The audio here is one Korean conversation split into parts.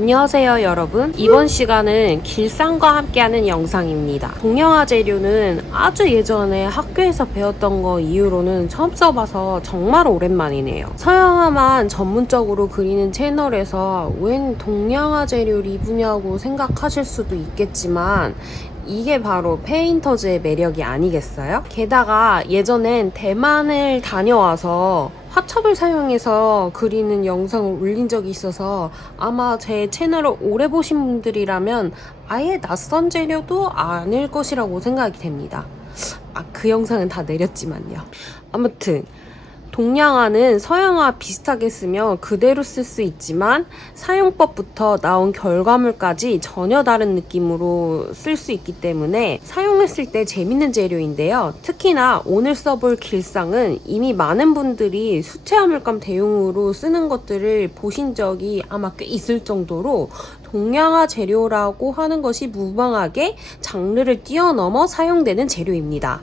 안녕하세요 여러분. 이번 시간은 길상과 함께하는 영상입니다. 동양화 재료는 아주 예전에 학교에서 배웠던 거 이후로는 처음 써봐서 정말 오랜만이네요. 서양화만 전문적으로 그리는 채널에서 웬 동양화 재료 리뷰냐고 생각하실 수도 있겠지만 이게 바로 페인터즈의 매력이 아니겠어요? 게다가 예전엔 대만을 다녀와서 화첩을 사용해서 그리는 영상을 올린 적이 있어서 아마 제 채널을 오래 보신 분들이라면 아예 낯선 재료도 아닐 것이라고 생각이 됩니다. 그 영상은 다 내렸지만요. 아무튼 동양화는 서양화 비슷하게 쓰면 그대로 쓸 수 있지만 사용법부터 나온 결과물까지 전혀 다른 느낌으로 쓸 수 있기 때문에 사용했을 때 재밌는 재료인데요. 특히나 오늘 써볼 길상은 이미 많은 분들이 수채화 물감 대용으로 쓰는 것들을 보신 적이 아마 꽤 있을 정도로 동양화 재료라고 하는 것이 무방하게 장르를 뛰어넘어 사용되는 재료입니다.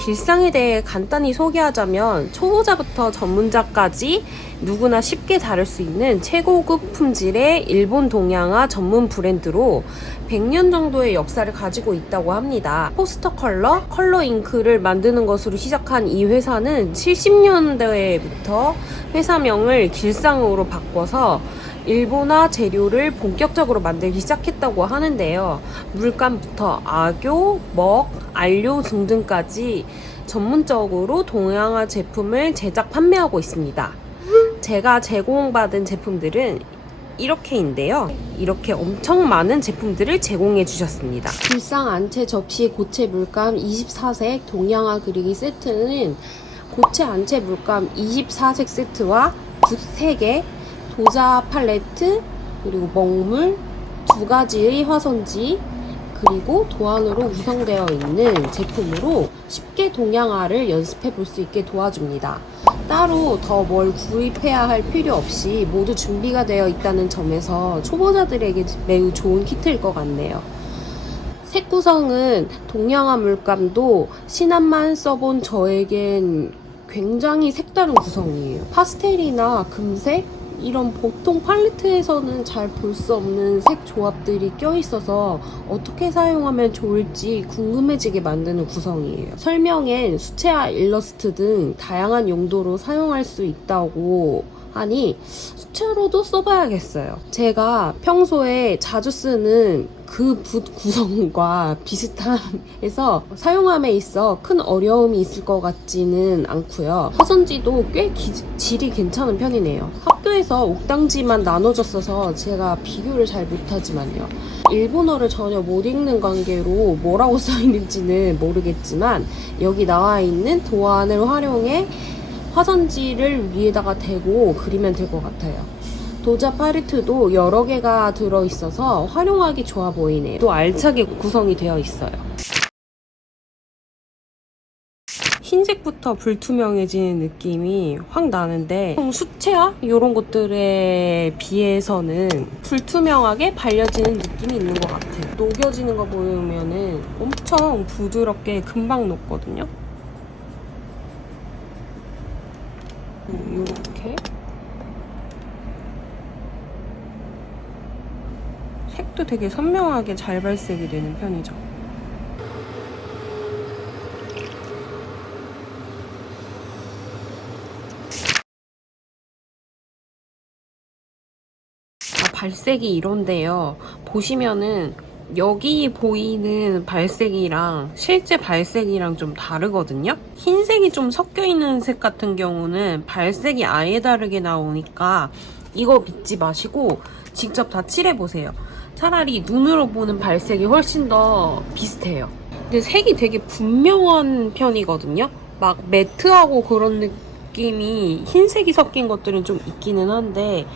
길상에 대해 간단히 소개하자면 초보자부터 전문자까지 누구나 쉽게 다룰 수 있는 최고급 품질의 일본 동양화 전문 브랜드로 100년 정도의 역사를 가지고 있다고 합니다. 포스터 컬러 잉크를 만드는 것으로 시작한 이 회사는 70년대부터 회사명을 길상으로 바꿔서 일본화 재료를 본격적으로 만들기 시작했다고 하는데요. 물감부터 악교, 먹, 안료 등등까지 전문적으로 동양화 제품을 제작 판매하고 있습니다. 제가 제공받은 제품들은 이렇게인데요. 이렇게 엄청 많은 제품들을 제공해 주셨습니다. 길상 안채 접시 고체 물감 24색 동양화 그리기 세트는 고체 안채 물감 24색 세트와 붓 3개, 도자 팔레트, 그리고 먹물, 2가지의 화선지, 그리고 도안으로 구성되어 있는 제품으로 쉽게 동양화를 연습해 볼 수 있게 도와줍니다. 따로 더 뭘 구입해야 할 필요 없이 모두 준비가 되어 있다는 점에서 초보자들에게 매우 좋은 키트일 것 같네요. 색 구성은 동양화 물감도 시난만 써본 저에겐 굉장히 색다른 구성이에요. 파스텔이나 금색, 이런 보통 팔레트에서는 잘 볼 수 없는 색 조합들이 껴있어서 어떻게 사용하면 좋을지 궁금해지게 만드는 구성이에요. 설명엔 수채화 일러스트 등 다양한 용도로 사용할 수 있다고 하니 수채로도 써봐야겠어요. 제가 평소에 자주 쓰는 그 붓 구성과 비슷함에서 사용함에 있어 큰 어려움이 있을 것 같지는 않고요. 화선지도 꽤 질이 괜찮은 편이네요. 학교에서 옥당지만 나눠줬어서 제가 비교를 잘 못하지만요. 일본어를 전혀 못 읽는 관계로 뭐라고 써있는지는 모르겠지만 여기 나와 있는 도안을 활용해 화선지를 위에다가 대고 그리면 될 것 같아요. 도자 팔레트도 여러 개가 들어있어서 활용하기 좋아 보이네요. 또 알차게 구성이 되어 있어요. 흰색부터 불투명해지는 느낌이 확 나는데 수채화? 이런 것들에 비해서는 불투명하게 발려지는 느낌이 있는 것 같아요. 녹여지는 거 보면은 엄청 부드럽게 금방 녹거든요. 이렇게 색도 되게 선명하게 잘 발색이 되는 편이죠. 발색이 이런데요. 보시면은 여기 보이는 발색이랑 실제 발색이랑 좀 다르거든요. 흰색이 좀 섞여 있는 색 같은 경우는 발색이 아예 다르게 나오니까 이거 믿지 마시고 직접 다 칠해보세요. 차라리 눈으로 보는 발색이 훨씬 더 비슷해요. 근데 색이 되게 분명한 편이거든요. 막 매트하고 그런 느낌이 흰색이 섞인 것들은 좀 있기는 한데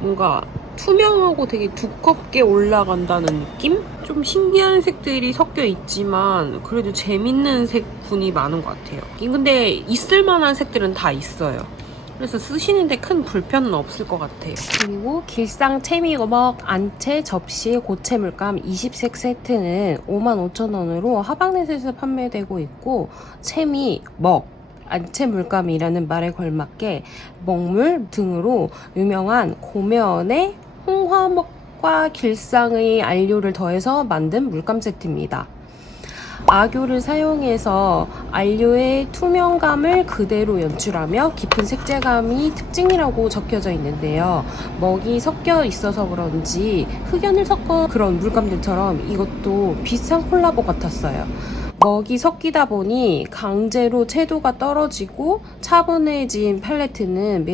뭔가 투명하고 되게 두껍게 올라간다는 느낌? 좀 신기한 색들이 섞여 있지만 그래도 재밌는 색군이 많은 것 같아요. 근데 있을만한 색들은 다 있어요. 그래서 쓰시는데 큰 불편은 없을 것 같아요. 그리고 길상 채미거먹 안채 접시 고체 물감 20색 세트는 55,000원으로 하방넷에서 판매되고 있고 채미, 먹, 안채 물감이라는 말에 걸맞게 먹물 등으로 유명한 고면의 홍화목과 길상의 안료를 더해서 만든 물감 세트입니다. 아교를 사용해서 안료의 투명감을 그대로 연출하며 깊은 색재감이 특징이라고 적혀져 있는데요. 먹이 섞여 있어서 그런지 흑연을 섞은 그런 물감들처럼 이것도 비슷한 콜라보 같았어요. 먹이 섞이다 보니 강제로 채도가 떨어지고 차분해진 팔레트는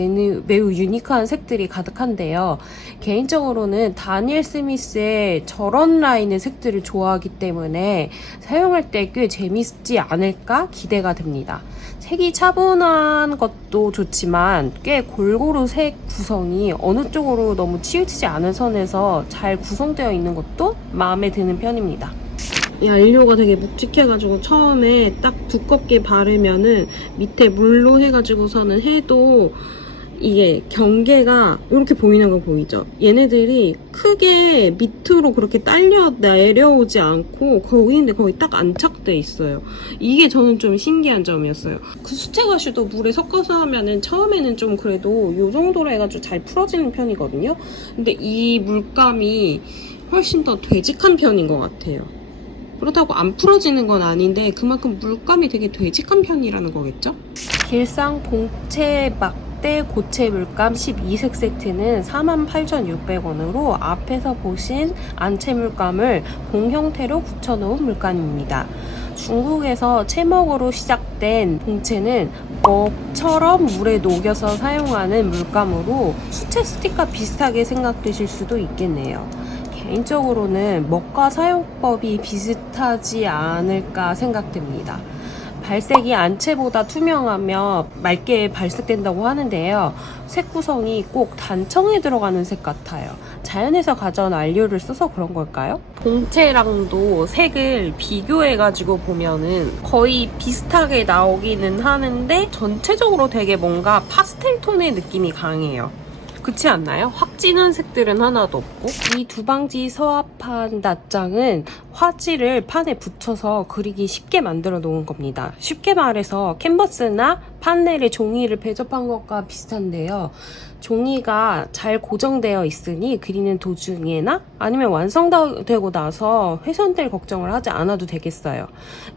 매우 유니크한 색들이 가득한데요. 개인적으로는 다니엘 스미스의 저런 라인의 색들을 좋아하기 때문에 사용할 때 꽤 재밌지 않을까 기대가 됩니다. 색이 차분한 것도 좋지만 꽤 골고루 색 구성이 어느 쪽으로 너무 치우치지 않은 선에서 잘 구성되어 있는 것도 마음에 드는 편입니다. 이 안료가 되게 묵직해가지고 처음에 딱 두껍게 바르면은 밑에 물로 해가지고서는 해도 이게 경계가 이렇게 보이는 거 보이죠? 얘네들이 크게 밑으로 그렇게 딸려 내려오지 않고 거기인데 거기 딱 안착돼 있어요. 이게 저는 좀 신기한 점이었어요. 그 수채가슈도 물에 섞어서 하면은 처음에는 좀 그래도 요 정도로 해가지고 잘 풀어지는 편이거든요. 근데 이 물감이 훨씬 더 되직한 편인 것 같아요. 그렇다고 안 풀어지는 건 아닌데 그만큼 물감이 되게 되직한 편이라는 거겠죠? 길상 봉채 막대 고체 물감 12색 세트는 48,600원으로 앞에서 보신 안채 물감을 봉 형태로 붙여놓은 물감입니다. 중국에서 채먹으로 시작된 봉채는 먹처럼 물에 녹여서 사용하는 물감으로 수채 스틱과 비슷하게 생각되실 수도 있겠네요. 개인적으로는 먹과 사용법이 비슷하지 않을까 생각됩니다. 발색이 안채보다 투명하며 맑게 발색된다고 하는데요. 색 구성이 꼭 단청에 들어가는 색 같아요. 자연에서 가져온 안료를 써서 그런 걸까요? 봉채랑도 색을 비교해가지고 보면은 거의 비슷하게 나오기는 하는데 전체적으로 되게 뭔가 파스텔 톤의 느낌이 강해요. 그렇지 않나요? 확 진한 색들은 하나도 없고. 이 두방지 서합판 낱장은 화지를 판에 붙여서 그리기 쉽게 만들어 놓은 겁니다. 쉽게 말해서 캔버스나 판넬에 종이를 배접한 것과 비슷한데요. 종이가 잘 고정되어 있으니 그리는 도중에나 아니면 완성되고 나서 훼손될 걱정을 하지 않아도 되겠어요.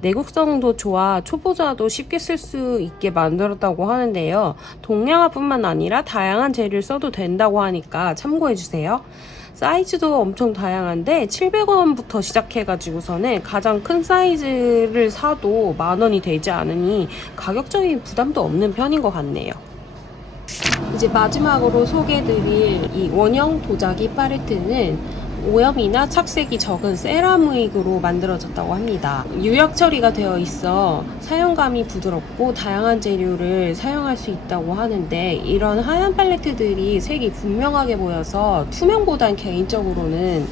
내구성도 좋아 초보자도 쉽게 쓸 수 있게 만들었다고 하는데요. 동양화뿐만 아니라 다양한 재를 써도 된다고 하니까 참고해주세요. 사이즈도 엄청 다양한데 700원부터 시작해가지고서는 가장 큰 사이즈를 사도 10,000원이 되지 않으니 가격적인 부담도 없는 편인 것 같네요. 이제 마지막으로 소개해드릴 이 원형 도자기 팔레트는 오염이나 착색이 적은 세라믹으로 만들어졌다고 합니다. 유약 처리가 되어 있어 사용감이 부드럽고 다양한 재료를 사용할 수 있다고 하는데 이런 하얀 팔레트들이 색이 분명하게 보여서 투명보단 개인적으로는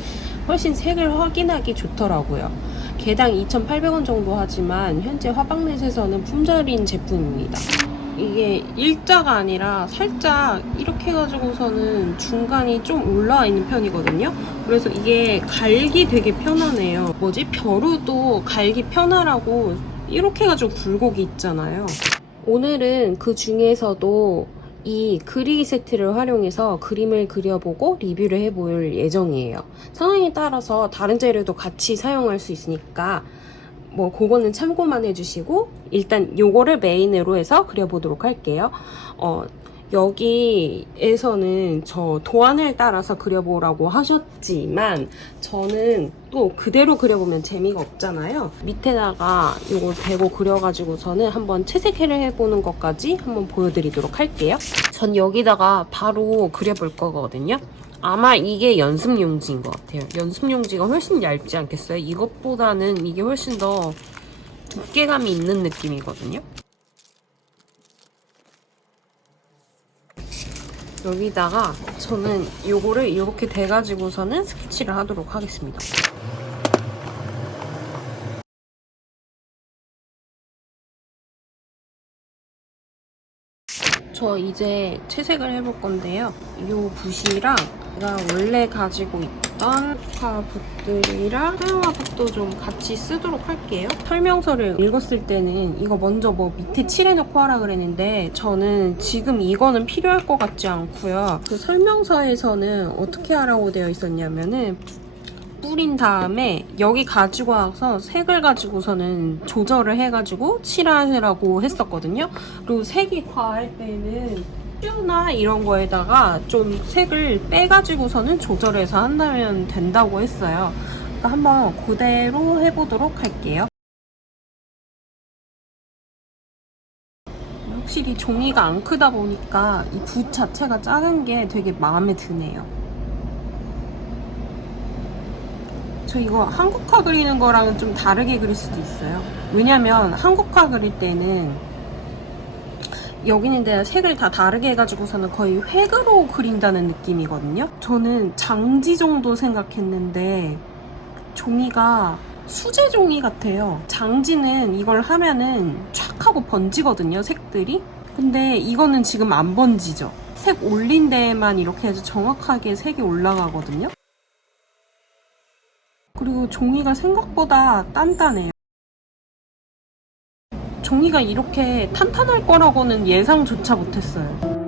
훨씬 색을 확인하기 좋더라고요. 개당 2,800원 정도 하지만 현재 화방넷에서는 품절인 제품입니다. 이게 일자가 아니라 살짝 이렇게 해가지고서는 중간이 좀 올라와 있는 편이거든요. 그래서 이게 갈기 되게 편하네요. 벼루도 갈기 편하라고 이렇게 해가지고 굴곡이 있잖아요. 오늘은 그 중에서도 이 그리기 세트를 활용해서 그림을 그려보고 리뷰를 해볼 예정이에요. 상황에 따라서 다른 재료도 같이 사용할 수 있으니까 그거는 참고만 해주시고 일단 요거를 메인으로 해서 그려보도록 할게요. 여기에서는 저 도안을 따라서 그려보라고 하셨지만 저는 또 그대로 그려보면 재미가 없잖아요. 밑에다가 요걸 대고 그려가지고서는 한번 채색을 해보는 것까지 한번 보여드리도록 할게요. 전 여기다가 바로 그려볼 거거든요. 아마 이게 연습용지인 것 같아요. 연습용지가 훨씬 얇지 않겠어요? 이것보다는 이게 훨씬 더 두께감이 있는 느낌이거든요. 여기다가 저는 요거를 이렇게 대가지고서는 스케치를 하도록 하겠습니다. 저 이제 채색을 해볼 건데요. 이 붓이랑 제가 원래 가지고 있던 붓들이랑 사용화 붓도 좀 같이 쓰도록 할게요. 설명서를 읽었을 때는 이거 먼저 뭐 밑에 칠해놓고 하라 그랬는데 저는 지금 이거는 필요할 것 같지 않고요. 그 설명서에서는 어떻게 하라고 되어 있었냐면은 뿌린 다음에 여기 가지고 와서 색을 가지고서는 조절을 해가지고 칠하라고 했었거든요. 그리고 색이 과할 때는 슈나 이런 거에다가 좀 색을 빼가지고서는 조절해서 한다면 된다고 했어요. 그러니까 한번 그대로 해보도록 할게요. 확실히 종이가 안 크다 보니까 이 붓 자체가 작은 게 되게 마음에 드네요. 저 이거 한국화 그리는 거랑은 좀 다르게 그릴 수도 있어요. 왜냐면 한국화 그릴 때는 여기는 내가 색을 다 다르게 해가지고서는 거의 획으로 그린다는 느낌이거든요. 저는 장지 정도 생각했는데 종이가 수제 종이 같아요. 장지는 이걸 하면은 촥 하고 번지거든요, 색들이. 근데 이거는 지금 안 번지죠. 색 올린 데에만 이렇게 해서 정확하게 색이 올라가거든요. 그리고 종이가 생각보다 단단해요. 종이가 이렇게 탄탄할 거라고는 예상조차 못했어요.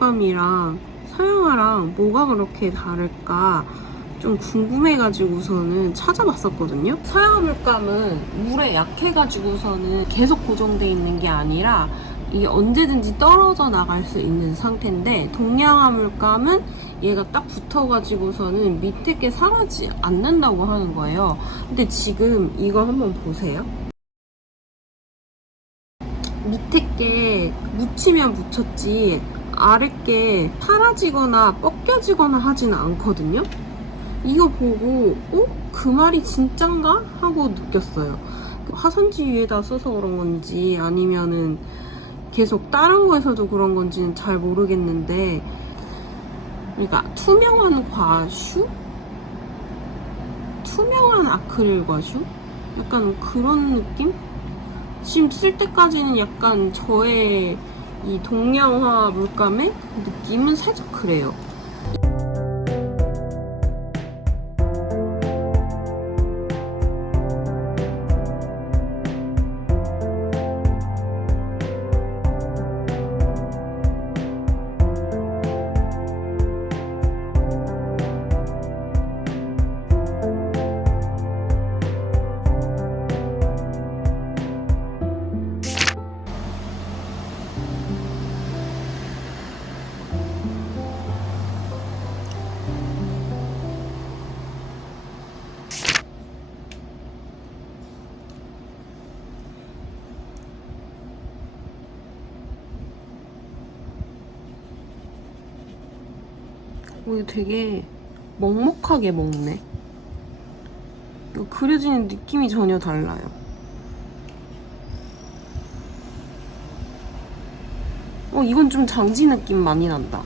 물감이랑 서양화랑 뭐가 그렇게 다를까 좀 궁금해가지고서는 찾아봤었거든요. 서양화 물감은 물에 약해가지고서는 계속 고정돼 있는 게 아니라 이게 언제든지 떨어져 나갈 수 있는 상태인데, 동양화 물감은 얘가 딱 붙어가지고서는 밑에 게 상하지 않는다고 하는 거예요. 근데 지금 이거 한번 보세요. 밑에 게 묻히면 묻혔지 아래 게 파라지거나 벗겨지거나 하지는 않거든요. 이거 보고 그 말이 진짠가? 하고 느꼈어요. 화산지 위에다 써서 그런 건지 아니면은 계속 다른 거에서도 그런 건지는 잘 모르겠는데, 그러니까 투명한 과슈? 투명한 아크릴 과슈? 약간 그런 느낌? 지금 쓸 때까지는 약간 저의 이 동양화 물감의 느낌은 살짝 그래요. 이거 되게 먹먹하게 먹네. 이거 그려지는 느낌이 전혀 달라요. 이건 좀 장지 느낌 많이 난다.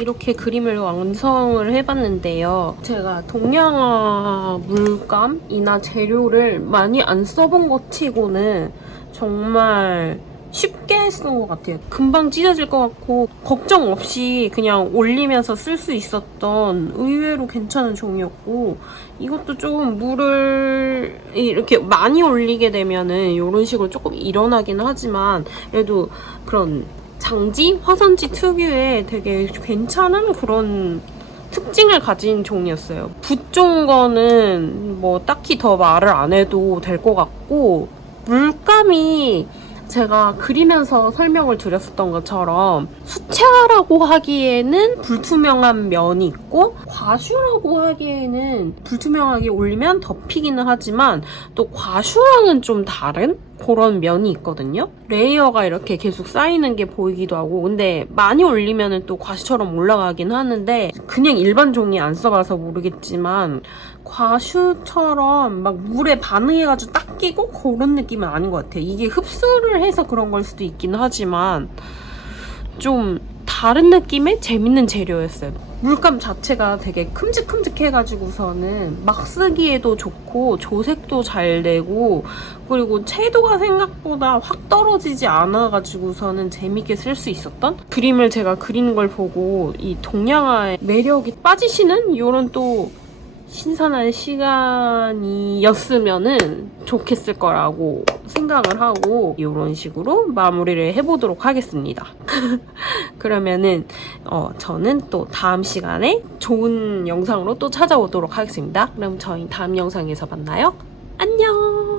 이렇게 그림을 완성을 해봤는데요. 제가 동양화 물감이나 재료를 많이 안 써본 것 치고는 정말 쉽게 쓴 것 같아요. 금방 찢어질 것 같고 걱정 없이 그냥 올리면서 쓸 수 있었던 의외로 괜찮은 종이였고, 이것도 조금 물을 이렇게 많이 올리게 되면은 이런 식으로 조금 일어나긴 하지만 그래도 그런 장지, 화산지 특유의 되게 괜찮은 그런 특징을 가진 종이였어요. 붓 좋은 거는 뭐 딱히 더 말을 안 해도 될 것 같고, 물감이 제가 그리면서 설명을 드렸었던 것처럼 수채화라고 하기에는 불투명한 면이 있고, 과슈라고 하기에는 불투명하게 올리면 덮이기는 하지만 또 과슈랑은 좀 다른 그런 면이 있거든요. 레이어가 이렇게 계속 쌓이는 게 보이기도 하고, 근데 많이 올리면 또 과슈처럼 올라가긴 하는데, 그냥 일반 종이 안 써봐서 모르겠지만 과슈처럼 막 물에 반응해가지고 딱 끼고 그런 느낌은 아닌 것 같아요. 이게 흡수를 해서 그런 걸 수도 있긴 하지만 좀 다른 느낌의 재밌는 재료였어요. 물감 자체가 되게 큼직큼직해가지고서는 막 쓰기에도 좋고 조색도 잘 되고, 그리고 채도가 생각보다 확 떨어지지 않아가지고서는 재밌게 쓸 수 있었던, 그림을 제가 그리는 걸 보고 이 동양화의 매력이 빠지시는 이런 또 신선한 시간이었으면은 좋겠을 거라고 생각을 하고 이런 식으로 마무리를 해보도록 하겠습니다. 그러면은 저는 또 다음 시간에 좋은 영상으로 또 찾아오도록 하겠습니다. 그럼 저희 다음 영상에서 만나요. 안녕!